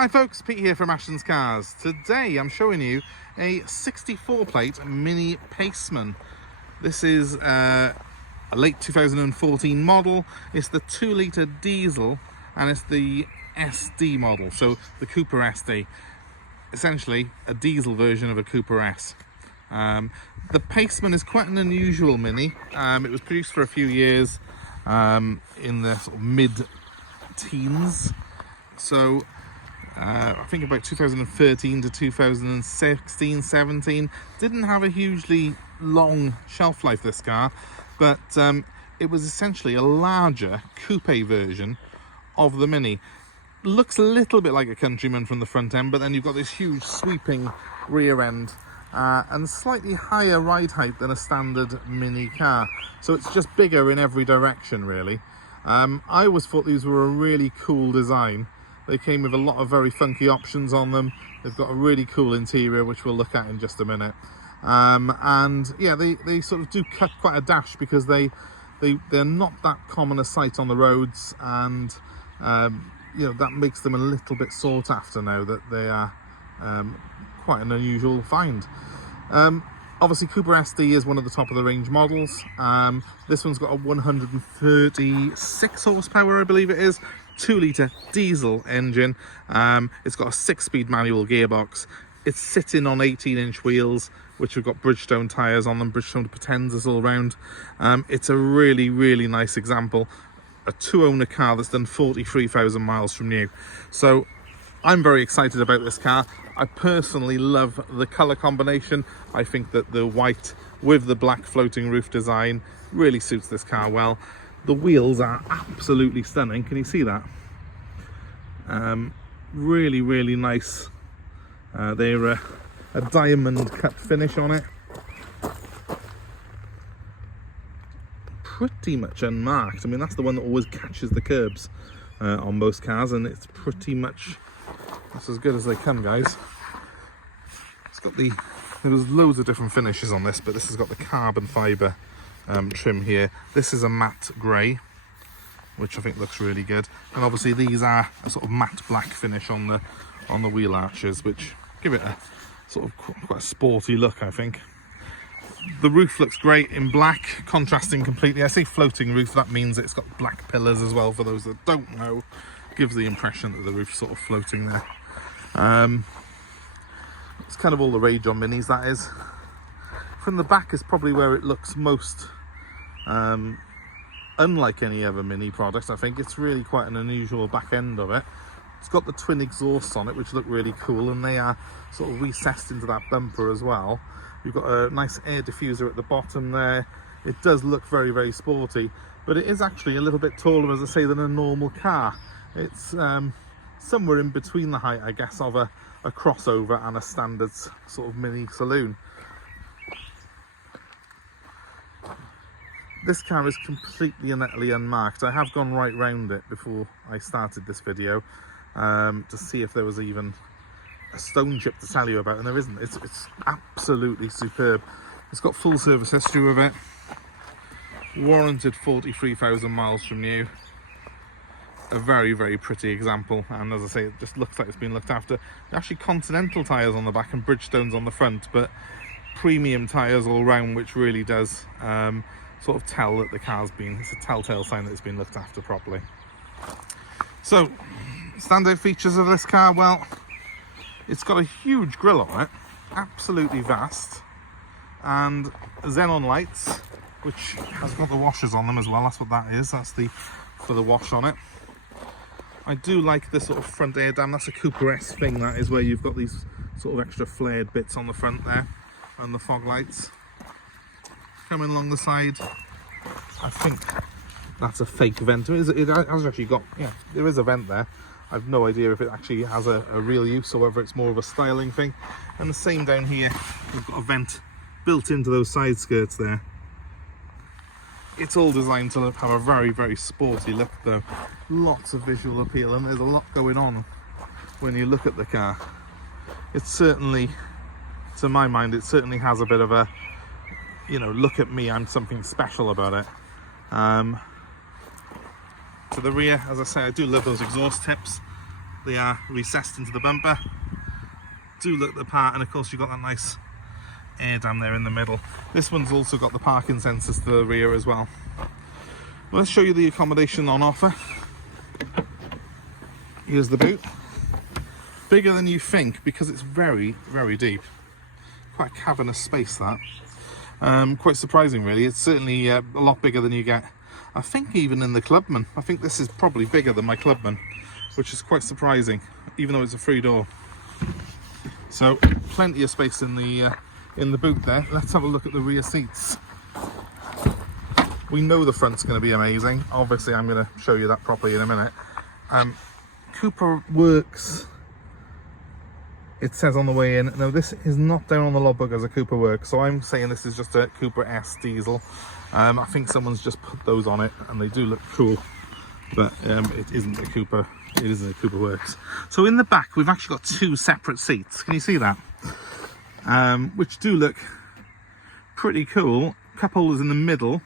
Hi folks, Pete here from Ashton's Cars. Today I'm showing you a 64 plate Mini Paceman. This is a late 2014 model. It's the 2 litre diesel and it's the SD model, so the Cooper SD. Essentially a diesel version of a Cooper S. The Paceman is quite an unusual Mini. It was produced for a few years in the sort of mid-teens. So I think about 2013 to 2016, 17. Didn't have a hugely long shelf life, this car, but it was essentially a larger coupe version of the Mini. Looks a little bit like a Countryman from the front end, but then you've got this huge sweeping rear end and slightly higher ride height than a standard Mini car. So it's just bigger in every direction, really. I always thought these were a really cool design. They came with a lot of very funky options on them. They've got a really cool interior, which we'll look at in just a minute. And yeah, they sort of do cut quite a dash because they're not that common a sight on the roads, and you know, that makes them a little bit sought after now that they are quite an unusual find. Obviously Cooper SD is one of the top of the range models. This one's got a 136 horsepower, I believe it is, 2 litre diesel engine. It's got a 6-speed manual gearbox. It's sitting on 18-inch wheels, which have got Bridgestone tyres on them, Bridgestone Potenzas all round. It's a really nice example. A 2-owner car that's done 43,000 miles from new. So I'm very excited about this car. I personally love the colour combination. I think that the white with the black floating roof design really suits this car well. The wheels are absolutely stunning. Can you see that? Really nice. They're a diamond cut finish on it. Pretty much unmarked. I mean, that's the one that always catches the curbs on most cars, and it's pretty much that's as good as they come, guys. It's got there's loads of different finishes on this, but this has got the carbon fibre trim here. This is a matte grey, which I think looks really good, and obviously these are a sort of matte black finish on the wheel arches, which give it a sort of quite a sporty look, I think. The roof looks great in black, contrasting completely. I say floating roof, that means it's got black pillars as well, for those that don't know. Gives the impression that the roof's sort of floating there. It's kind of all the rage on Minis, that is. From the back is probably where it looks most unlike any other Mini product. I think it's really quite an unusual back end of it. It's got the twin exhausts on it, which look really cool, and they are sort of recessed into that bumper as well. You've got a nice air diffuser at the bottom there. It does look very sporty, but it is actually a little bit taller, as I say, than a normal car. It's somewhere in between the height, I guess, of a crossover and a standard sort of Mini saloon. This car is completely and utterly unmarked. I have gone right round it before I started this video to see if there was even a stone chip to tell you about, and there isn't. It's absolutely superb. It's got full service history with it, warranted 43,000 miles from new. A very pretty example, and as I say, it just looks like it's been looked after. Actually Continental tyres on the back and Bridgestones on the front, but premium tyres all round, which really does sort of tell that the car's been, it's a telltale sign that it's been looked after properly. So standout features of this car, well, it's got a huge grille on it, absolutely vast, and xenon lights, which has got the washers on them as well. That's what that is. That's for the wash on it. I do like the sort of front air dam. That's a Cooper S thing, that is, where you've got these sort of extra flared bits on the front there, and the fog lights. Coming along the side, I think that's a fake vent. It has actually got, yeah, there is a vent there. I've no idea if it actually has a real use or whether it's more of a styling thing. And the same down here, we've got a vent built into those side skirts there. It's all designed to have a very sporty look though. Lots of visual appeal, and there's a lot going on when you look at the car. It certainly, to my mind, it certainly has a bit of a, you know, look at me, I'm something special about it. To the rear, as I say, I do love those exhaust tips. They are recessed into the bumper. Do look the part, and of course you've got that nice air dam there in the middle. This one's also got the parking sensors to the rear as well. Let's show you the accommodation on offer. Here's the boot. Bigger than you think because it's very, very deep. Quite a cavernous space, that. Quite surprising really. It's certainly a lot bigger than you get, I think, even in the Clubman. I think this is probably bigger than my Clubman, which is quite surprising, even though it's a 3-door. So plenty of space in the boot there. Let's have a look at the rear seats. We know the front's going to be amazing. Obviously I'm going to show you that properly in a minute. Cooper Works, it says on the way in. No, this is not down on the logbook as a Cooper Works, so I'm saying this is just a Cooper S diesel. I think someone's just put those on it and they do look cool, but it isn't a Cooper. It isn't a Cooper Works. So in the back we've actually got 2 separate seats. Can you see that? Which do look pretty cool. Cup holders in the middle,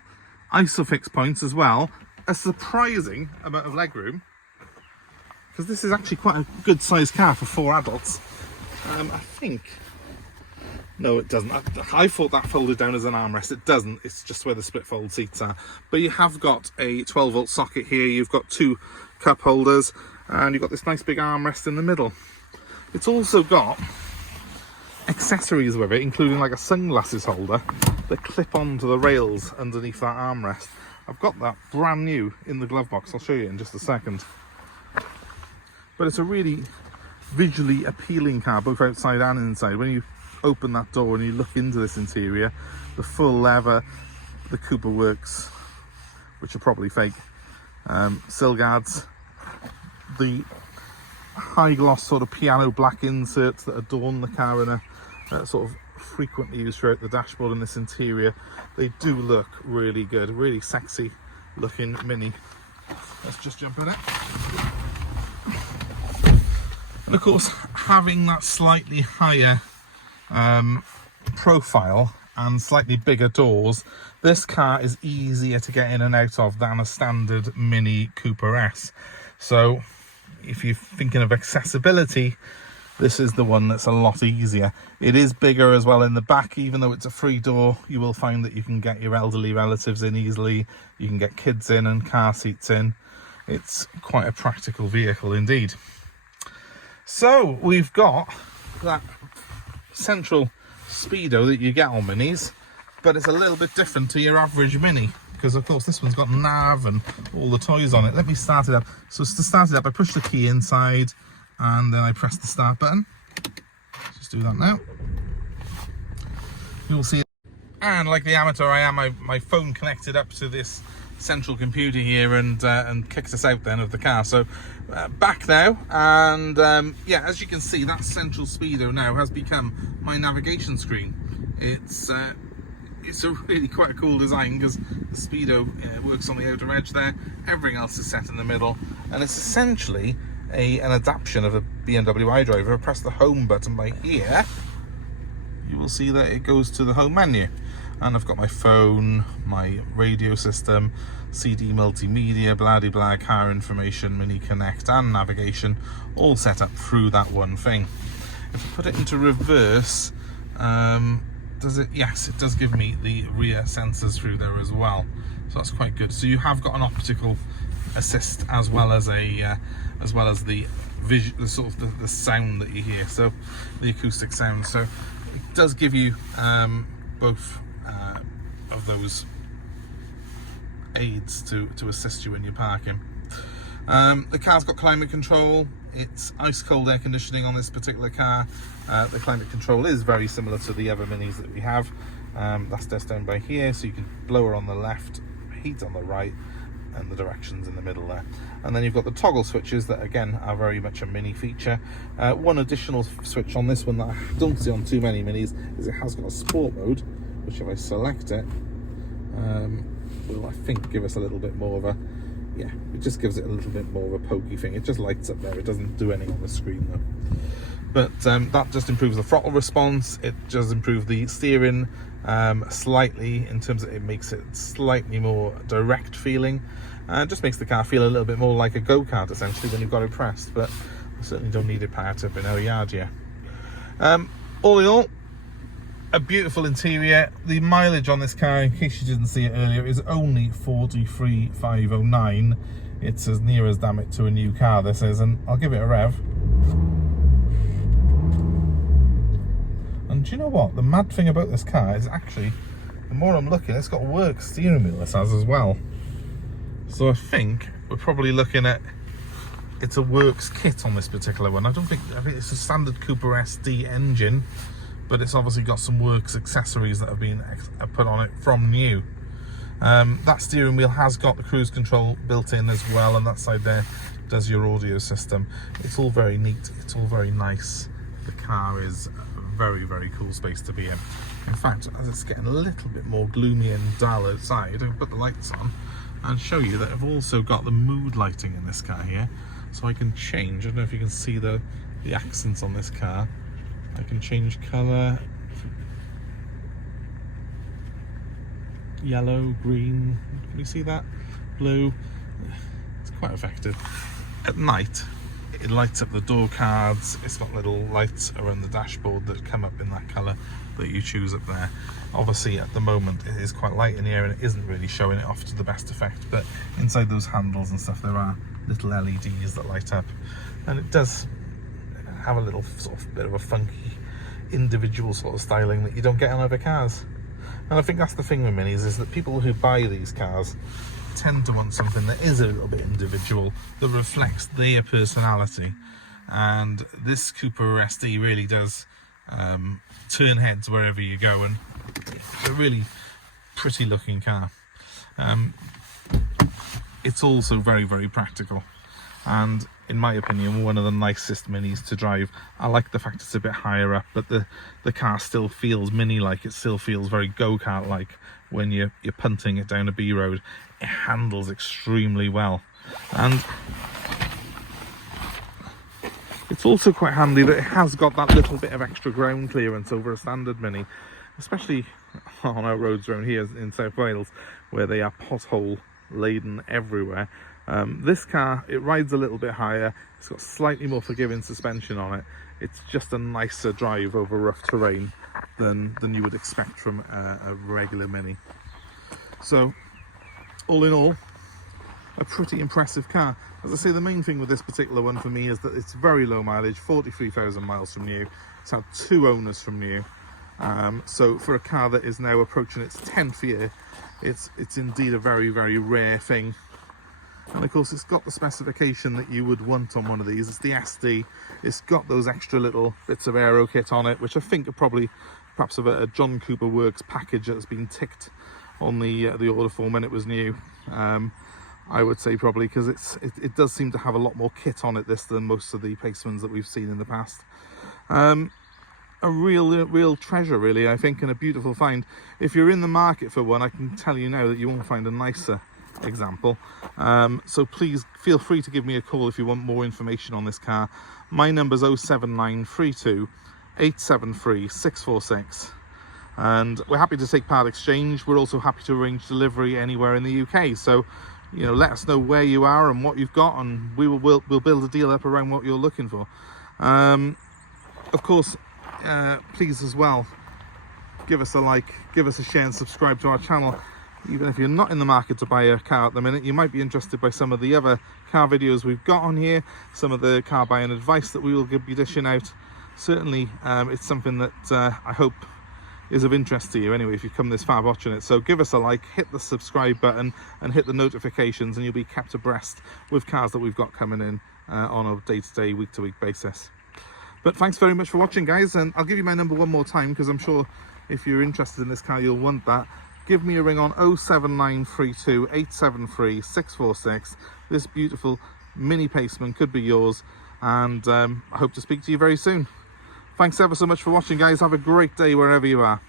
isofix points as well. A surprising amount of legroom, because this is actually quite a good sized car for 4 adults. I think, no it doesn't. I thought that folded down as an armrest. It doesn't, it's just where the split fold seats are. But you have got a 12-volt socket here, you've got 2 cup holders, and you've got this nice big armrest in the middle. It's also got accessories with it, including like a sunglasses holder that clip onto the rails underneath that armrest. I've got that brand new in the glove box. I'll show you in just a second. But it's a really visually appealing car, both outside and inside. When you open that door and you look into this interior, the full leather, the Cooper Works, which are probably fake, sill guards, the high gloss sort of piano black inserts that adorn the car in a sort of frequently used throughout the dashboard in this interior. They do look really good, really sexy looking Mini. Let's just jump in it. And of course, having that slightly higher profile and slightly bigger doors, this car is easier to get in and out of than a standard Mini Cooper S. So if you're thinking of accessibility, this is the one that's a lot easier. It is bigger as well in the back. Even though it's a 3-door, you will find that you can get your elderly relatives in easily. You can get kids in and car seats in. It's quite a practical vehicle indeed. So we've got that central speedo that you get on Minis, but it's a little bit different to your average Mini, because of course this one's got nav and all the toys on it. Let me start it up. So to start it up, I push the key inside and then I press the start button. Let's just do that now. You'll see it. And like the amateur I am, my phone connected up to this central computer here and kicks us out then of the car. So back now, and yeah, as you can see, that central speedo now has become my navigation screen. It's a really quite a cool design, because the speedo works on the outer edge there, everything else is set in the middle, and it's essentially an adaptation of a BMW iDriver. I press the home button by here, you will see that it goes to the home menu, and I've got my phone, my radio system, CD multimedia, blah-de-blah, car information, Mini Connect and navigation, all set up through that one thing. If I put it into reverse, does it? Yes, it does give me the rear sensors through there as well, so that's quite good. So you have got an optical assist as well as the sort of the sound that you hear, so the acoustic sound. So it does give you both of those aids to assist you when you're parking. The car's got climate control. It's ice cold air conditioning on this particular car. The climate control is very similar to the other Minis that we have. That's just down by here, so you can blower on the left, heat on the right, and the directions in the middle there. And then you've got the toggle switches that again are very much a Mini feature. One additional switch on this one that I don't see on too many Minis is it has got a sport mode, which if I select it, will I think give us a little bit more of a, yeah, it just gives it a little bit more of a pokey thing. It just lights up there, it doesn't do anything on the screen though. But that just improves the throttle response. It does improve the steering slightly, in terms of it makes it slightly more direct feeling. It just makes the car feel a little bit more like a go-kart essentially when you've got it pressed. But certainly don't need it parked up in our yard here. All in all, a beautiful interior. The mileage on this car, in case you didn't see it earlier, is only 43,509. It's as near as, damn it, to a new car, this is, and I'll give it a rev. And do you know what? The mad thing about this car is actually, the more I'm looking, it's got a work steering wheel, this has as well. So I think we're probably looking at, it's a works kit on this particular one. I think it's a standard Cooper SD engine, but it's obviously got some works accessories that have been put on it from new. That steering wheel has got the cruise control built in as well, and that side there does your audio system. It's all very neat, it's all very nice. The car is a very, very cool space to be in. In fact, as it's getting a little bit more gloomy and dull outside, I'll put the lights on and show you that I've also got the mood lighting in this car here. So I can change, I don't know if you can see the accents on this car. I can change colour, yellow, green, can you see that? Blue, it's quite effective. At night, it lights up the door cards. It's got little lights around the dashboard that come up in that colour that you choose up there. Obviously at the moment it is quite light in here and it isn't really showing it off to the best effect, but inside those handles and stuff there are little LEDs that light up, and it does have a little sort of bit of a funky individual sort of styling that you don't get on other cars. And I think that's the thing with Minis, is that people who buy these cars tend to want something that is a little bit individual, that reflects their personality, and this Cooper SD really does turn heads wherever you go, and it's a really pretty looking car. It's also very, very practical, and in my opinion one of the nicest Minis to drive. I like the fact it's a bit higher up, but the car still feels Mini-like. It still feels very go-kart-like when you're punting it down a B road. It handles extremely well, and it's also quite handy that it has got that little bit of extra ground clearance over a standard Mini, especially on our roads around here in South Wales where they are pothole laden everywhere. This car, it rides a little bit higher, it's got slightly more forgiving suspension on it. It's just a nicer drive over rough terrain than you would expect from a regular Mini. So all in all, a pretty impressive car. As I say, the main thing with this particular one for me is that it's very low mileage, 43,000 miles from new. It's had 2 owners from new. So for a car that is now approaching its 10th year, it's indeed a very, very rare thing. And of course it's got the specification that you would want on one of these. It's the SD. It's got those extra little bits of aero kit on it, which I think are probably perhaps of a John Cooper Works package that's been ticked on the order form when it was new. I would say probably because it does seem to have a lot more kit on it than most of the Pacemans that we've seen in the past. A real treasure really, I think, and a beautiful find. If you're in the market for one, I can tell you now that you won't find a nicer example. So please feel free to give me a call if you want more information on this car. My number's 07932 873 646, and we're happy to take part exchange. We're also happy to arrange delivery anywhere in the UK, so you know, let us know where you are and what you've got, and we'll build a deal up around what you're looking for. Of course, please as well, give us a like, give us a share and subscribe to our channel. Even if you're not in the market to buy a car at the minute, you might be interested by some of the other car videos we've got on here, some of the car buying advice that we will be dishing out. Certainly it's something that I hope is of interest to you anyway, if you've come this far watching it. So give us a like, hit the subscribe button and hit the notifications, and you'll be kept abreast with cars that we've got coming in on a day-to-day, week-to-week basis. But thanks very much for watching, guys, and I'll give you my number one more time, because I'm sure if you're interested in this car you'll want that. Give me a ring on 07932 873 646. This beautiful Mini Paceman could be yours, and I hope to speak to you very soon. Thanks ever so much for watching, guys. Have a great day wherever you are.